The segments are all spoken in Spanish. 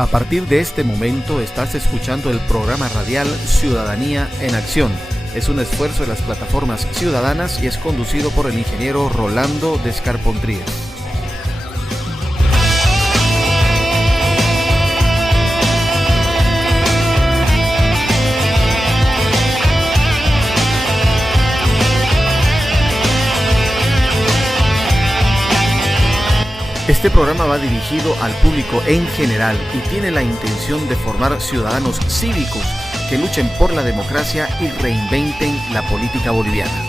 A partir de este momento estás escuchando el programa radial Ciudadanía en Acción. Es un esfuerzo de las plataformas ciudadanas y es conducido por el ingeniero Rolando Descarpontrías. Este programa va dirigido al público en general y tiene la intención de formar ciudadanos cívicos que luchen por la democracia y reinventen la política boliviana.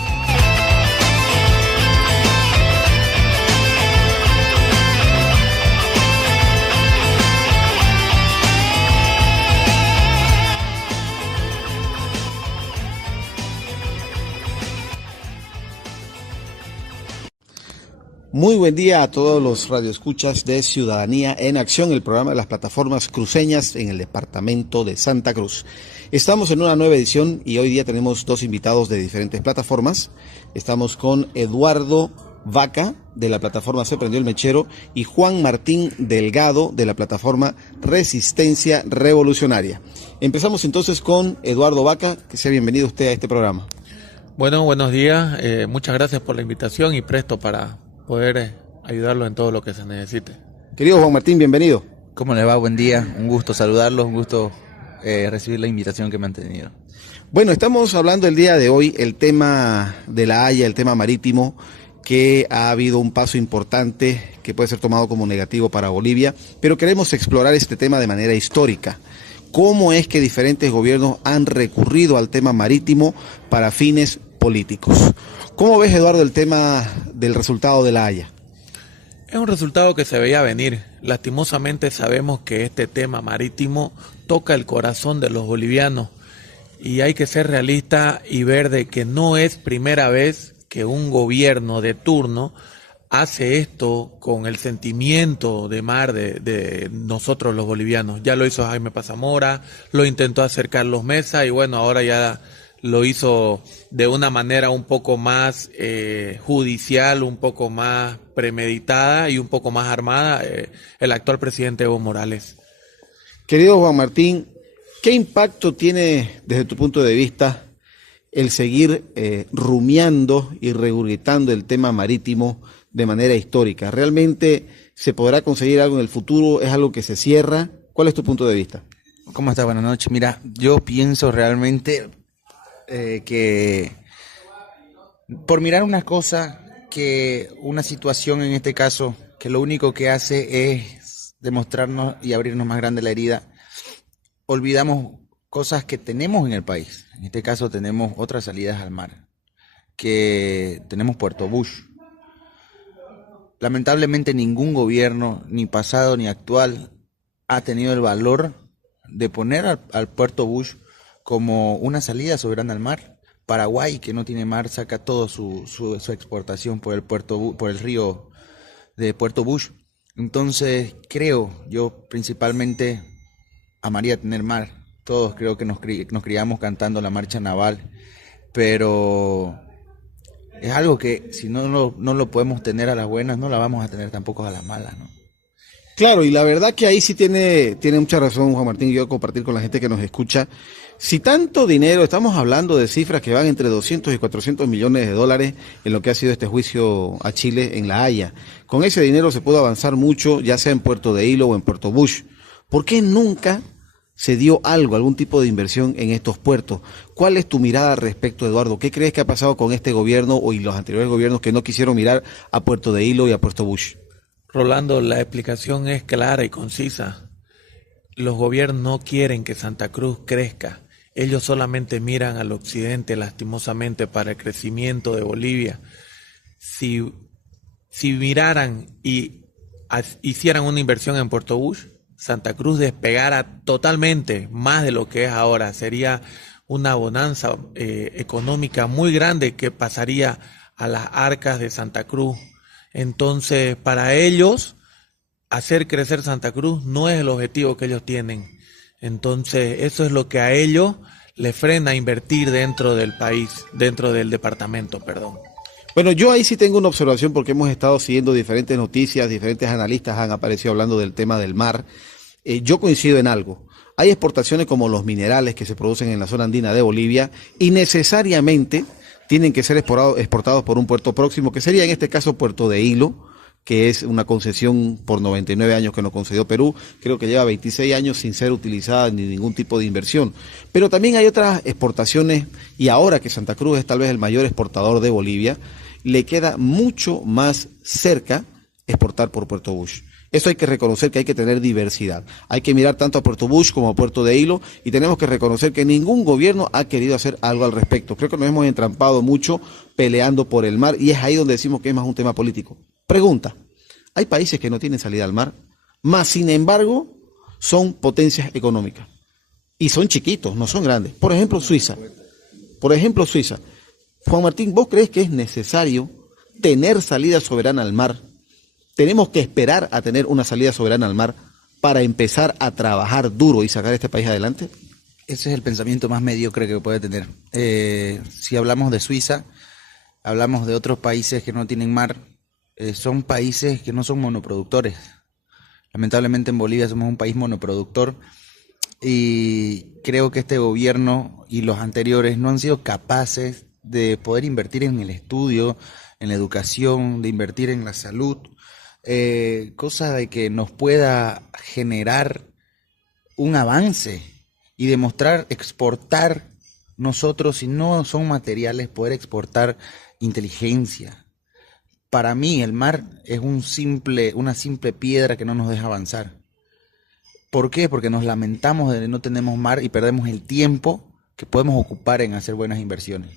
Muy buen día a todos los radioescuchas de Ciudadanía en Acción, el programa de las plataformas cruceñas en el departamento de Santa Cruz. Estamos en una nueva edición y hoy día tenemos dos invitados de diferentes plataformas. Estamos con Eduardo Vaca de la plataforma Se Prendió el Mechero y Juan Martín Delgado de la plataforma Resistencia Revolucionaria. Empezamos entonces con Eduardo Vaca, que sea bienvenido usted a este programa. Bueno, buenos días, muchas gracias por la invitación y presto para poder ayudarlo en todo lo que se necesite. Querido Juan Martín, bienvenido. ¿Cómo le va? Buen día, un gusto saludarlos, un gusto recibir la invitación que me han tenido. Bueno, estamos hablando el día de hoy el tema de La Haya, el tema marítimo, que ha habido un paso importante que puede ser tomado como negativo para Bolivia, pero queremos explorar este tema de manera histórica. ¿Cómo es que diferentes gobiernos han recurrido al tema marítimo para fines políticos? ¿Cómo ves, Eduardo, el tema del resultado de La Haya? Es un resultado que se veía venir. Lastimosamente sabemos que este tema marítimo toca el corazón de los bolivianos y hay que ser realista y ver de que no es primera vez que un gobierno de turno hace esto con el sentimiento de mar de nosotros los bolivianos. Ya lo hizo Jaime Pazamora, lo intentó hacer Carlos Mesa y bueno, ahora ya lo hizo de una manera un poco más judicial, un poco más premeditada y un poco más armada el actual presidente Evo Morales. Querido Juan Martín, ¿qué impacto tiene desde tu punto de vista el seguir rumiando y regurgitando el tema marítimo de manera histórica? ¿Realmente se podrá conseguir algo en el futuro? ¿Es algo que se cierra? ¿Cuál es tu punto de vista? ¿Cómo estás? Buenas noches. Mira, yo pienso realmente que por mirar una cosa, que una situación en este caso, que lo único que hace es demostrarnos y abrirnos más grande la herida, olvidamos cosas que tenemos en el país. En este caso tenemos otras salidas al mar, que tenemos Puerto Bush. Lamentablemente ningún gobierno, ni pasado ni actual, ha tenido el valor de poner al Puerto Bush como una salida soberana al mar. Paraguay, que no tiene mar, saca todo su exportación por el río de Puerto Bush. Entonces yo principalmente amaría tener mar. Todos creo que nos criamos cantando la marcha naval, pero es algo que si no lo podemos tener a las buenas, no la vamos a tener tampoco a las malas, ¿no? Claro, y la verdad que ahí sí tiene mucha razón Juan Martín, y yo compartir con la gente que nos escucha. Si tanto dinero, estamos hablando de cifras que van entre 200 y 400 millones de dólares en lo que ha sido este juicio a Chile en La Haya. Con ese dinero se pudo avanzar mucho, ya sea en Puerto de Hilo o en Puerto Bush. ¿Por qué nunca se dio algún tipo de inversión en estos puertos? ¿Cuál es tu mirada al respecto, Eduardo? ¿Qué crees que ha pasado con este gobierno y los anteriores gobiernos que no quisieron mirar a Puerto de Hilo y a Puerto Bush? Rolando, la explicación es clara y concisa. Los gobiernos no quieren que Santa Cruz crezca. Ellos solamente miran al occidente, lastimosamente, para el crecimiento de Bolivia. Si miraran y hicieran una inversión en Puerto Bush, Santa Cruz despegara totalmente más de lo que es ahora. Sería una bonanza económica muy grande que pasaría a las arcas de Santa Cruz. Entonces, para ellos, hacer crecer Santa Cruz no es el objetivo que ellos tienen. Entonces, eso es lo que a ellos les frena invertir dentro del país, dentro del departamento, perdón. Bueno, yo ahí sí tengo una observación porque hemos estado siguiendo diferentes noticias, diferentes analistas han aparecido hablando del tema del mar Yo coincido en algo. Hay exportaciones como los minerales que se producen en la zona andina de Bolivia y necesariamente tienen que ser exportados por un puerto próximo, que sería en este caso Puerto de Hilo, que es una concesión por 99 años que nos concedió Perú. Creo que lleva 26 años sin ser utilizada ni ningún tipo de inversión. Pero también hay otras exportaciones, y ahora que Santa Cruz es tal vez el mayor exportador de Bolivia, le queda mucho más cerca exportar por Puerto Bush. Eso hay que reconocer, que hay que tener diversidad. Hay que mirar tanto a Puerto Bush como a Puerto de Hilo, y tenemos que reconocer que ningún gobierno ha querido hacer algo al respecto. Creo que nos hemos entrampado mucho peleando por el mar, y es ahí donde decimos que es más un tema político. Pregunta: hay países que no tienen salida al mar, más sin embargo son potencias económicas. Y son chiquitos, no son grandes. Por ejemplo, Suiza. Juan Martín, ¿vos crees que es necesario tener salida soberana al mar? ¿Tenemos que esperar a tener una salida soberana al mar para empezar a trabajar duro y sacar este país adelante? Ese es el pensamiento más mediocre que puede tener. Si hablamos de Suiza, hablamos de otros países que no tienen mar, son países que no son monoproductores. Lamentablemente en Bolivia somos un país monoproductor y creo que este gobierno y los anteriores no han sido capaces de poder invertir en el estudio, en la educación, de invertir en la salud, cosa de que nos pueda generar un avance y demostrar exportar nosotros, si no son materiales, poder exportar inteligencia. Para mí el mar es una simple piedra que no nos deja avanzar. ¿Por qué? Porque nos lamentamos de que no tenemos mar y perdemos el tiempo que podemos ocupar en hacer buenas inversiones.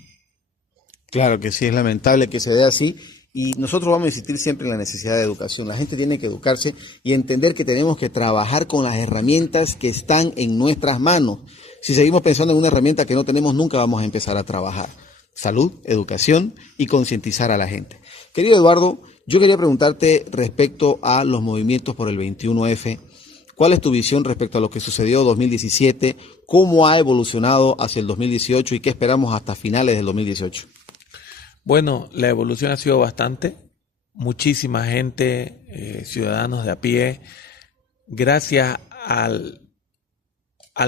Claro que sí, es lamentable que se dé así, y nosotros vamos a insistir siempre en la necesidad de educación. La gente tiene que educarse y entender que tenemos que trabajar con las herramientas que están en nuestras manos. Si seguimos pensando en una herramienta que no tenemos, nunca vamos a empezar a trabajar. Salud, educación y concientizar a la gente. Querido Eduardo, yo quería preguntarte respecto a los movimientos por el 21F. ¿Cuál es tu visión respecto a lo que sucedió en 2017? ¿Cómo ha evolucionado hacia el 2018 y qué esperamos hasta finales del 2018? Bueno, la evolución ha sido bastante. Muchísima gente, ciudadanos de a pie, gracias al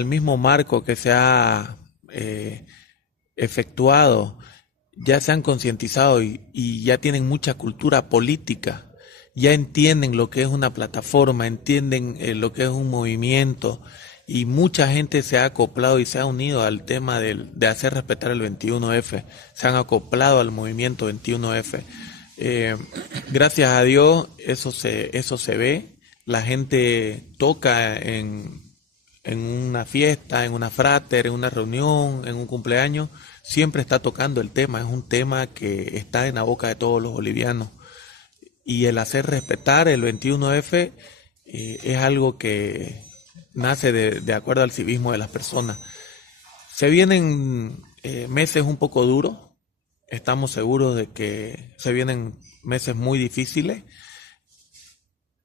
mismo marco que se ha efectuado, ya se han concientizado y ya tienen mucha cultura política. Ya entienden lo que es una plataforma, entienden lo que es un movimiento, y mucha gente se ha acoplado y se ha unido al tema de hacer respetar el 21F, se han acoplado al movimiento 21F. Gracias a Dios eso se ve, la gente toca en una fiesta, en una frater, en una reunión, en un cumpleaños, siempre está tocando el tema, es un tema que está en la boca de todos los bolivianos. Y el hacer respetar el 21F es algo que nace de acuerdo al civismo de las personas. Se vienen meses un poco duros, estamos seguros de que se vienen meses muy difíciles.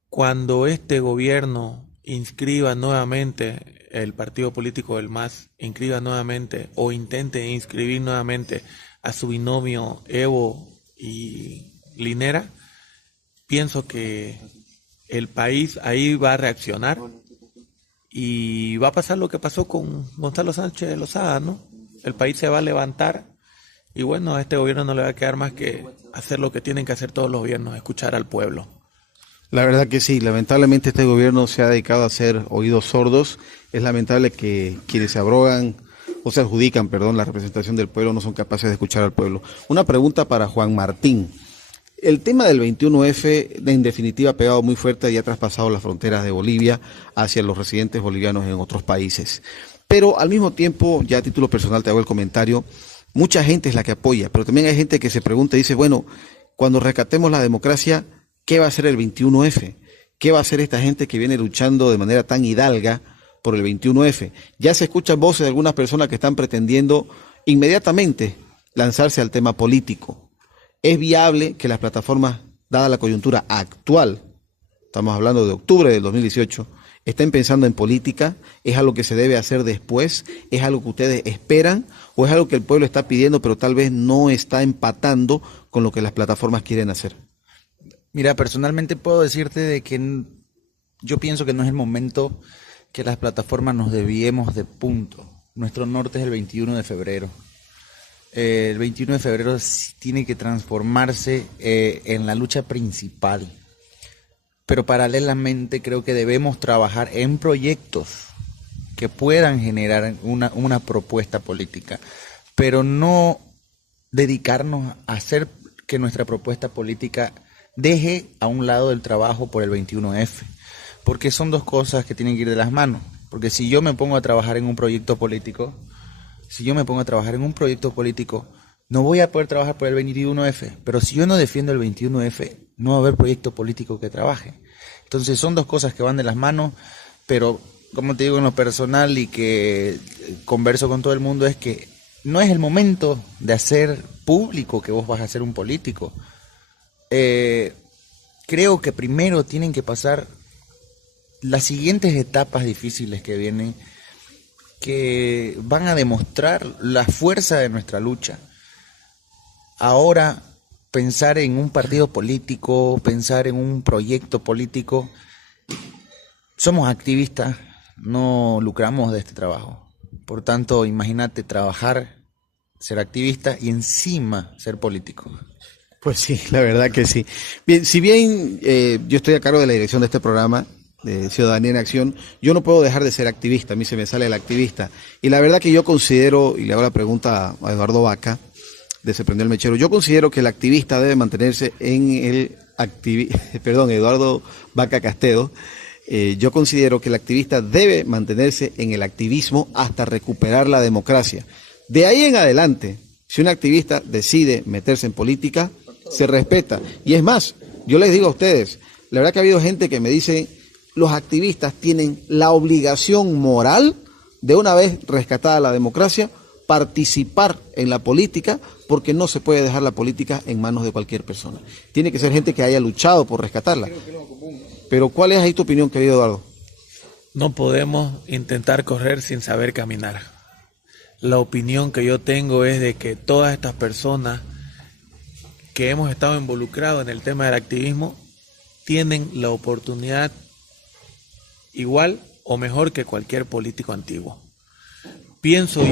Cuando este gobierno inscriba nuevamente, el partido político del MAS inscriba nuevamente o intente inscribir nuevamente a su binomio Evo y Linera, pienso que el país ahí va a reaccionar y va a pasar lo que pasó con Gonzalo Sánchez de Lozada, ¿no? El país se va a levantar y bueno, a este gobierno no le va a quedar más que hacer lo que tienen que hacer todos los gobiernos, escuchar al pueblo. La verdad que sí, lamentablemente este gobierno se ha dedicado a hacer oídos sordos. Es lamentable que quienes se abrogan o se adjudican, la representación del pueblo no son capaces de escuchar al pueblo. Una pregunta para Juan Martín. El tema del 21F, en definitiva, ha pegado muy fuerte y ha traspasado las fronteras de Bolivia hacia los residentes bolivianos en otros países. Pero al mismo tiempo, ya a título personal te hago el comentario, mucha gente es la que apoya, pero también hay gente que se pregunta y dice, bueno, cuando rescatemos la democracia, ¿qué va a hacer el 21F? ¿Qué va a hacer esta gente que viene luchando de manera tan hidalga por el 21F? Ya se escuchan voces de algunas personas que están pretendiendo inmediatamente lanzarse al tema político. ¿Es viable que las plataformas, dada la coyuntura actual, estamos hablando de octubre del 2018, estén pensando en política? ¿Es algo que se debe hacer después? ¿Es algo que ustedes esperan? ¿O es algo que el pueblo está pidiendo pero tal vez no está empatando con lo que las plataformas quieren hacer? Mira, personalmente puedo decirte de que yo pienso que no es el momento que las plataformas nos desviemos de punto. Nuestro norte es el 21 de febrero. El 21 de febrero tiene que transformarse en la lucha principal. Pero paralelamente creo que debemos trabajar en proyectos que puedan generar una propuesta política, pero no dedicarnos a hacer que nuestra propuesta política deje a un lado el trabajo por el 21F, porque son dos cosas que tienen que ir de las manos. Porque si yo me pongo a trabajar en un proyecto político, no voy a poder trabajar por el 21F, pero si yo no defiendo el 21F, no va a haber proyecto político que trabaje. Entonces son dos cosas que van de las manos, pero como te digo en lo personal y que converso con todo el mundo, es que no es el momento de hacer público que vos vas a ser un político. Creo que primero tienen que pasar las siguientes etapas difíciles que vienen, que van a demostrar la fuerza de nuestra lucha. Ahora, pensar en un partido político, pensar en un proyecto político, somos activistas, no lucramos de este trabajo. Por tanto, imagínate trabajar, ser activista y encima ser político. Pues sí, la verdad que sí. Bien, si bien yo estoy a cargo de la dirección de este programa, de Ciudadanía en Acción, yo no puedo dejar de ser activista, a mí se me sale el activista. Y la verdad que yo considero, y le hago la pregunta a Eduardo Vaca, de Se Prendió el Mechero, yo considero que el activista debe mantenerse en el Eduardo Vaca Castedo, yo considero que el activista debe mantenerse en el activismo hasta recuperar la democracia. De ahí en adelante, si un activista decide meterse en política, se respeta. Y es más, yo les digo a ustedes, la verdad que ha habido gente que me dice, los activistas tienen la obligación moral de, una vez rescatada la democracia, participar en la política, porque no se puede dejar la política en manos de cualquier persona. Tiene que ser gente que haya luchado por rescatarla. Pero ¿cuál es ahí tu opinión, querido Eduardo? No podemos intentar correr sin saber caminar. La opinión que yo tengo es de que todas estas personas que hemos estado involucrados en el tema del activismo tienen la oportunidad igual o mejor que cualquier político antiguo. Pienso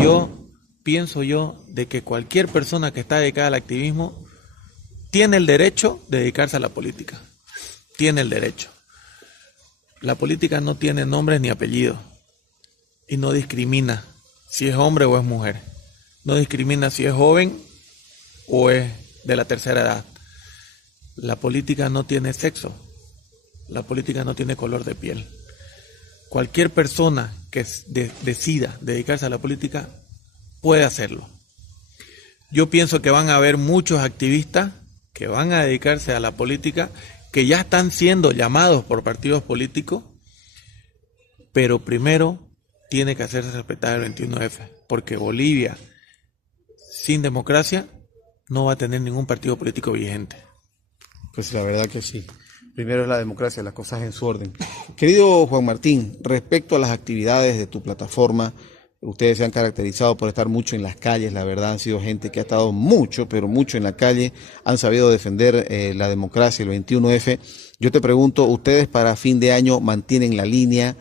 yo de que cualquier persona que está dedicada al activismo tiene el derecho de dedicarse a la política. Tiene el derecho. La política no tiene nombres ni apellidos y no discrimina si es hombre o es mujer. No discrimina si es joven o es de la tercera edad. La política no tiene sexo. La política no tiene color de piel. Cualquier persona que decida dedicarse a la política puede hacerlo. Yo pienso que van a haber muchos activistas que van a dedicarse a la política, que ya están siendo llamados por partidos políticos, pero primero tiene que hacerse respetar el 21F, porque Bolivia sin democracia no va a tener ningún partido político vigente. Pues la verdad que sí. Primero es la democracia, las cosas en su orden. Querido Juan Martín, respecto a las actividades de tu plataforma, ustedes se han caracterizado por estar mucho en las calles, la verdad han sido gente que ha estado mucho, pero mucho en la calle, han sabido defender la democracia, el 21F. Yo te pregunto, ¿ustedes para fin de año mantienen la línea?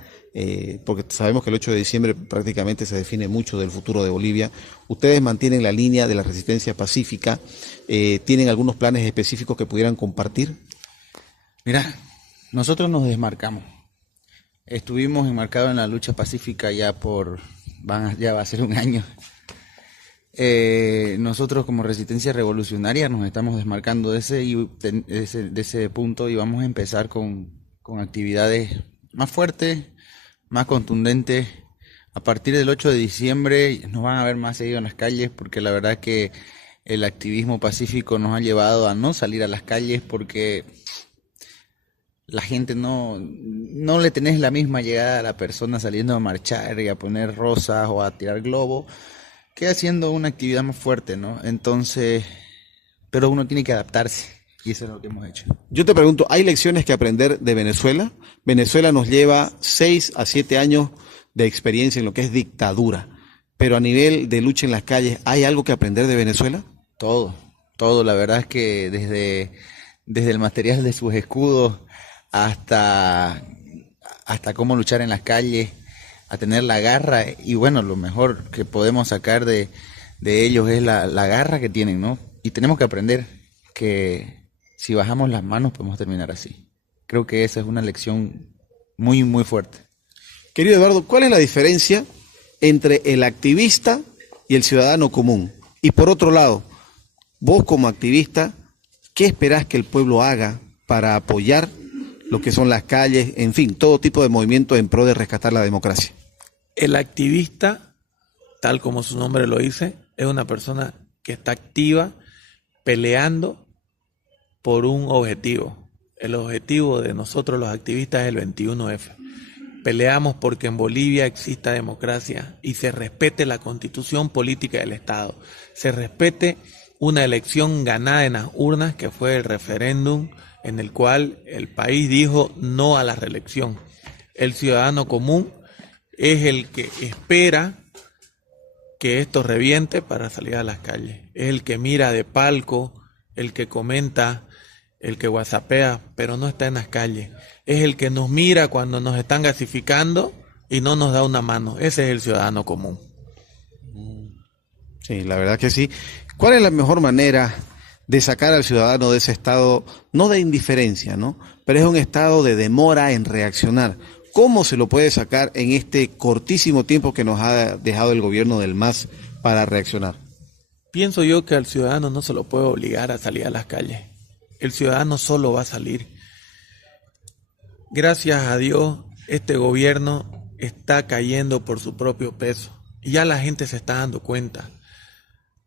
Porque sabemos que el 8 de diciembre prácticamente se define mucho del futuro de Bolivia. ¿Ustedes mantienen la línea de la resistencia pacífica? ¿Tienen algunos planes específicos que pudieran compartir? Mira, nosotros nos desmarcamos. Estuvimos enmarcados en la lucha pacífica ya va a ser un año. Nosotros como Resistencia Revolucionaria nos estamos desmarcando de ese punto y vamos a empezar con actividades más fuertes, más contundentes. A partir del 8 de diciembre nos van a ver más seguido en las calles, porque la verdad que el activismo pacífico nos ha llevado a no salir a las calles porque la gente no le tenés la misma llegada a la persona saliendo a marchar y a poner rosas o a tirar globos que haciendo una actividad más fuerte, ¿no? Entonces, pero uno tiene que adaptarse y eso es lo que hemos hecho. Yo te pregunto, ¿hay lecciones que aprender de Venezuela? Venezuela nos lleva 6 a 7 años de experiencia en lo que es dictadura, pero a nivel de lucha en las calles, ¿hay algo que aprender de Venezuela? Todo. La verdad es que desde el material de sus escudos hasta hasta cómo luchar en las calles, a tener la garra, y bueno, lo mejor que podemos sacar de ellos es la garra que tienen, ¿no? Y tenemos que aprender que si bajamos las manos podemos terminar así. Creo que esa es una lección muy, muy fuerte. Querido Eduardo, ¿cuál es la diferencia entre el activista y el ciudadano común? Y por otro lado, vos como activista, ¿qué esperás que el pueblo haga para apoyar lo que son las calles, en fin, todo tipo de movimientos en pro de rescatar la democracia? El activista, tal como su nombre lo dice, es una persona que está activa peleando por un objetivo. El objetivo de nosotros los activistas es el 21F. Peleamos porque en Bolivia exista democracia y se respete la constitución política del Estado. Se respete una elección ganada en las urnas, que fue el referéndum en el cual el país dijo no a la reelección. El ciudadano común es el que espera que esto reviente para salir a las calles. Es el que mira de palco, el que comenta, el que whatsappea, pero no está en las calles. Es el que nos mira cuando nos están gasificando y no nos da una mano. Ese es el ciudadano común. Sí, la verdad que sí. ¿Cuál es la mejor manera de sacar al ciudadano de ese estado, no de indiferencia, ¿no? Pero es un estado de demora en reaccionar? ¿Cómo se lo puede sacar en este cortísimo tiempo que nos ha dejado el gobierno del MAS para reaccionar? Pienso yo que al ciudadano no se lo puede obligar a salir a las calles. El ciudadano solo va a salir. Gracias a Dios, este gobierno está cayendo por su propio peso. Y ya la gente se está dando cuenta.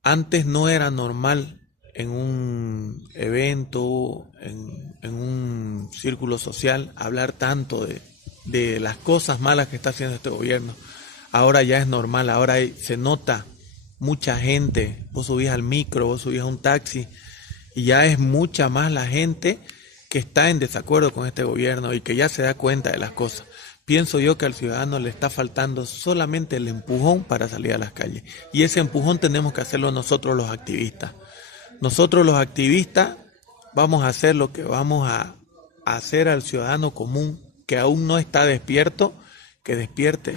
Antes no era normal en un evento, en un círculo social, hablar tanto de las cosas malas que está haciendo este gobierno. Ahora ya es normal, ahora se nota mucha gente. Vos subís al micro, vos subís a un taxi y ya es mucha más la gente que está en desacuerdo con este gobierno y que ya se da cuenta de las cosas. Pienso yo que al ciudadano le está faltando solamente el empujón para salir a las calles. Y ese empujón tenemos que hacerlo nosotros los activistas. Nosotros los activistas vamos a hacer lo que vamos a hacer al ciudadano común que aún no está despierto, que despierte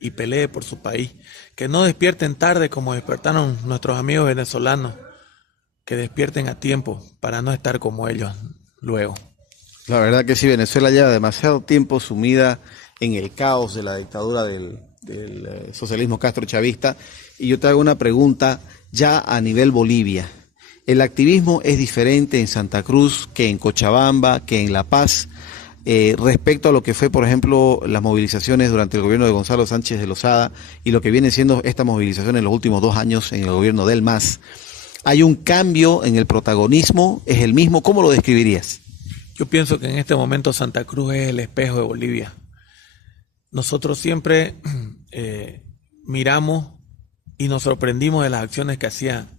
y pelee por su país. Que no despierten tarde como despertaron nuestros amigos venezolanos. Que despierten a tiempo para no estar como ellos luego. La verdad que sí, Venezuela lleva demasiado tiempo sumida en el caos de la dictadura del socialismo castrochavista. Y yo te hago una pregunta ya a nivel Bolivia. ¿El activismo es diferente en Santa Cruz que en Cochabamba, que en La Paz, respecto a lo que fue, por ejemplo, las movilizaciones durante el gobierno de Gonzalo Sánchez de Lozada y lo que viene siendo esta movilización en los últimos 2 años en el gobierno del MAS? ¿Hay un cambio en el protagonismo? ¿Es el mismo? ¿Cómo lo describirías? Yo pienso que en este momento Santa Cruz es el espejo de Bolivia. Nosotros siempre miramos y nos sorprendimos de las acciones que hacían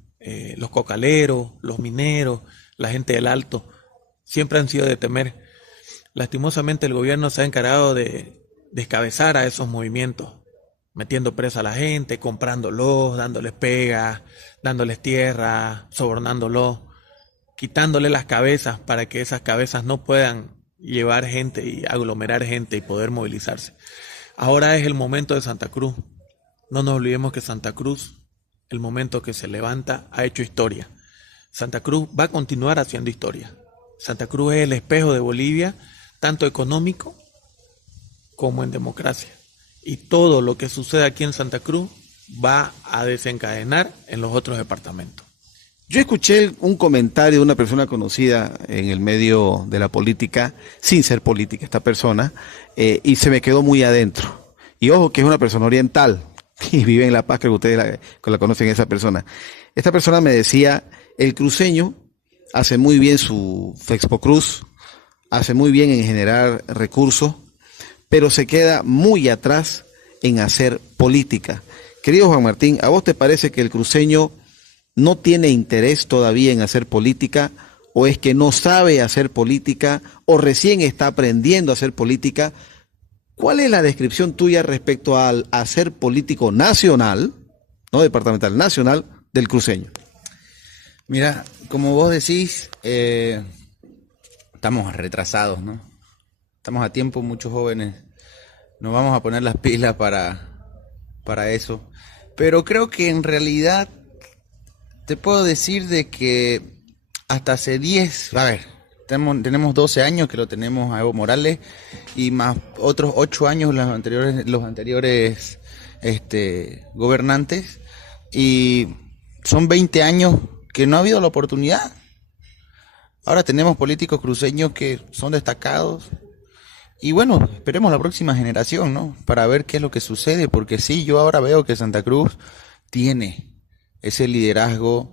los cocaleros, los mineros, la gente del Alto. Siempre han sido de temer. Lastimosamente el gobierno se ha encargado de descabezar a esos movimientos, metiendo presa a la gente, comprándolos, dándoles pegas, dándoles tierra, sobornándolos, quitándole las cabezas para que esas cabezas no puedan llevar gente y aglomerar gente y poder movilizarse. Ahora es el momento de Santa Cruz. No nos olvidemos que Santa Cruz, el momento que se levanta, ha hecho historia. Santa Cruz va a continuar haciendo historia. Santa Cruz es el espejo de Bolivia, tanto económico como en democracia. Y todo lo que sucede aquí en Santa Cruz va a desencadenar en los otros departamentos. Yo escuché un comentario de una persona conocida en el medio de la política, sin ser política esta persona, y se me quedó muy adentro. Y ojo que es una persona oriental y vive en La Paz, que ustedes la conocen esa persona. Esta persona me decía, el cruceño hace muy bien su Expo Cruz, hace muy bien en generar recursos, pero se queda muy atrás en hacer política. Querido Juan Martín, ¿a vos te parece que el cruceño no tiene interés todavía en hacer política, o es que no sabe hacer política, o recién está aprendiendo a hacer política? ¿Cuál es la descripción tuya respecto al hacer político nacional, no departamental, nacional, del cruceño? Mira, como vos decís, estamos retrasados, ¿no? estamos a tiempo, muchos jóvenes nos vamos a poner las pilas para eso. Pero creo que en realidad te puedo decir de que hasta hace 10, a ver, tenemos 12 años que lo tenemos a Evo Morales y más otros 8 años los anteriores gobernantes, y son 20 años que no ha habido la oportunidad. Ahora tenemos políticos cruceños que son destacados. Y bueno, esperemos la próxima generación, ¿no? Para ver qué es lo que sucede, porque sí, yo ahora veo que Santa Cruz tiene ese liderazgo,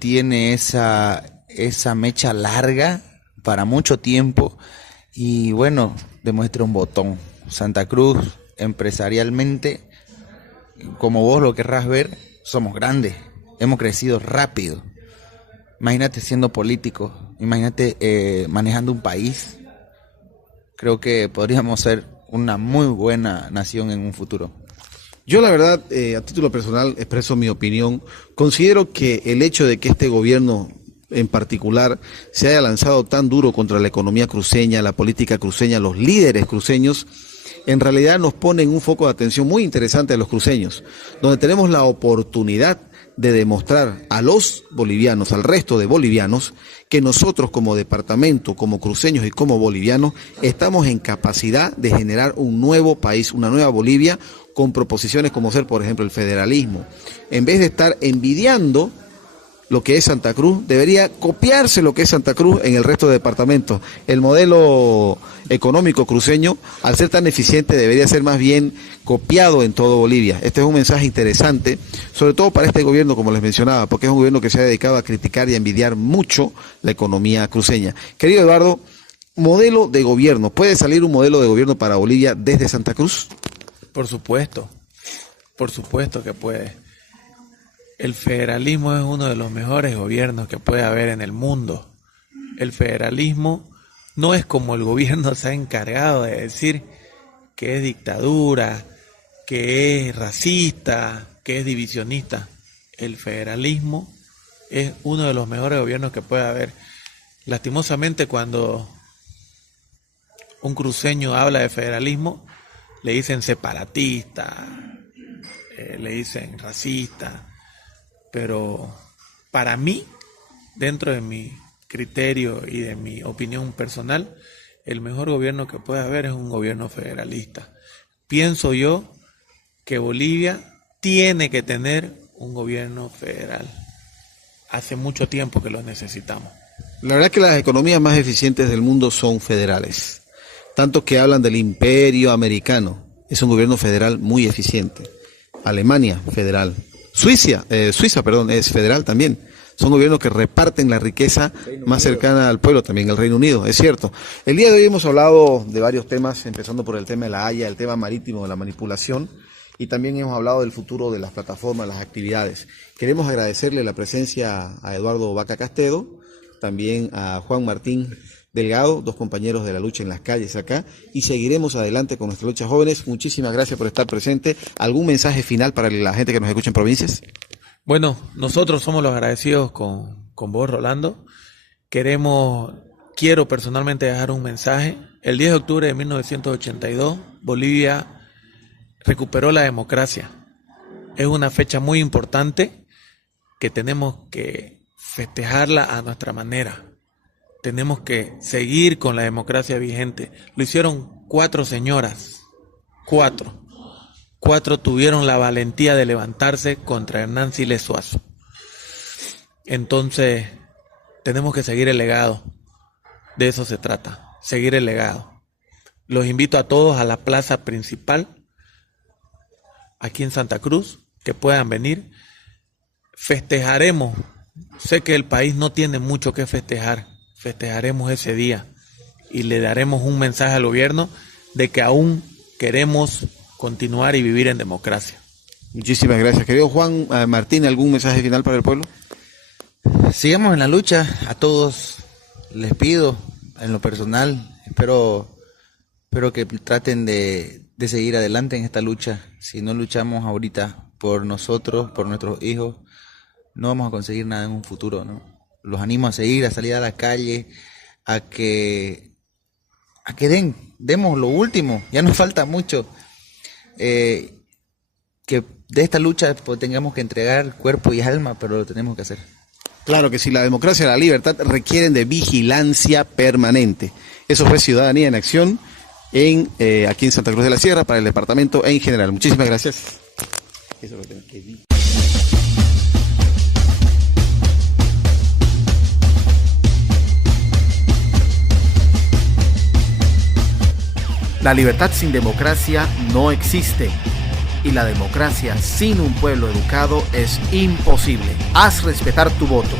tiene esa mecha larga para mucho tiempo, y bueno, demuestra un botón. Santa Cruz, empresarialmente, como vos lo querrás ver, somos grandes, hemos crecido rápido. Imagínate siendo político, imagínate manejando un país. Creo que podríamos ser una muy buena nación en un futuro. Yo la verdad, a título personal, expreso mi opinión. Considero que el hecho de que este gobierno en particular se haya lanzado tan duro contra la economía cruceña, la política cruceña, los líderes cruceños, en realidad nos pone en un foco de atención muy interesante a los cruceños, donde tenemos la oportunidad de demostrar a los bolivianos, al resto de bolivianos, que nosotros como departamento, como cruceños y como bolivianos, estamos en capacidad de generar un nuevo país, una nueva Bolivia, con proposiciones como ser, por ejemplo, el federalismo. En vez de estar envidiando lo que es Santa Cruz, debería copiarse lo que es Santa Cruz en el resto de departamentos. El modelo económico cruceño, al ser tan eficiente, debería ser más bien copiado en todo Bolivia. Este es un mensaje interesante, sobre todo para este gobierno, como les mencionaba, porque es un gobierno que se ha dedicado a criticar y a envidiar mucho la economía cruceña. Querido Eduardo, modelo de gobierno, ¿puede salir un modelo de gobierno para Bolivia desde Santa Cruz? Por supuesto que puede. El federalismo es uno de los mejores gobiernos que puede haber en el mundo. El federalismo no es como el gobierno se ha encargado de decir que es dictadura, que es racista, que es divisionista. El federalismo es uno de los mejores gobiernos que puede haber. Lastimosamente, cuando un cruceño habla de federalismo, le dicen separatista, le dicen racista. Pero para mí, dentro de mi criterio y de mi opinión personal, el mejor gobierno que puede haber es un gobierno federalista. Pienso yo que Bolivia tiene que tener un gobierno federal. Hace mucho tiempo que lo necesitamos. La verdad que las economías más eficientes del mundo son federales. Tanto que hablan del imperio americano. Es un gobierno federal muy eficiente. Alemania, federal. Suiza, es federal también. Son gobiernos que reparten la riqueza más cercana al pueblo, también el Reino Unido, es cierto. El día de hoy hemos hablado de varios temas, empezando por el tema de la Haya, el tema marítimo de la manipulación, y también hemos hablado del futuro de las plataformas, las actividades. Queremos agradecerle la presencia a Eduardo Vaca Castedo, también a Juan Martín Delgado, dos compañeros de la lucha en las calles acá, y seguiremos adelante con nuestra lucha jóvenes. Muchísimas gracias por estar presente. ¿Algún mensaje final para la gente que nos escucha en provincias? Bueno, nosotros somos los agradecidos con vos, Rolando. Quiero personalmente dejar un mensaje. El 10 de octubre de 1982, Bolivia recuperó la democracia. Es una fecha muy importante que tenemos que festejarla a nuestra manera. Tenemos que seguir con la democracia vigente. Lo hicieron 4 señoras. 4 tuvieron la valentía de levantarse contra Hernán Siles Suazo. Entonces, tenemos que seguir el legado. De eso se trata, seguir el legado. Los invito a todos a la plaza principal, aquí en Santa Cruz, que puedan venir. Festejaremos. Sé que el país no tiene mucho que festejar. Festejaremos ese día y le daremos un mensaje al gobierno de que aún queremos continuar y vivir en democracia. Muchísimas gracias. Querido Juan Martín, ¿algún mensaje final para el pueblo? Sigamos en la lucha. A todos les pido, en lo personal, espero que traten de seguir adelante en esta lucha. Si no luchamos ahorita por nosotros, por nuestros hijos, no vamos a conseguir nada en un futuro, ¿no? Los animo a seguir, a salir a la calle, a que a que demos lo último, ya nos falta mucho. Que de esta lucha pues, tengamos que entregar cuerpo y alma, pero lo tenemos que hacer. Claro que sí, la democracia y la libertad requieren de vigilancia permanente. Eso fue Ciudadanía en Acción aquí en Santa Cruz de la Sierra para el departamento en general. Muchísimas gracias. Eso lo tengo que decir. La libertad sin democracia no existe. Y la democracia sin un pueblo educado es imposible. Haz respetar tu voto.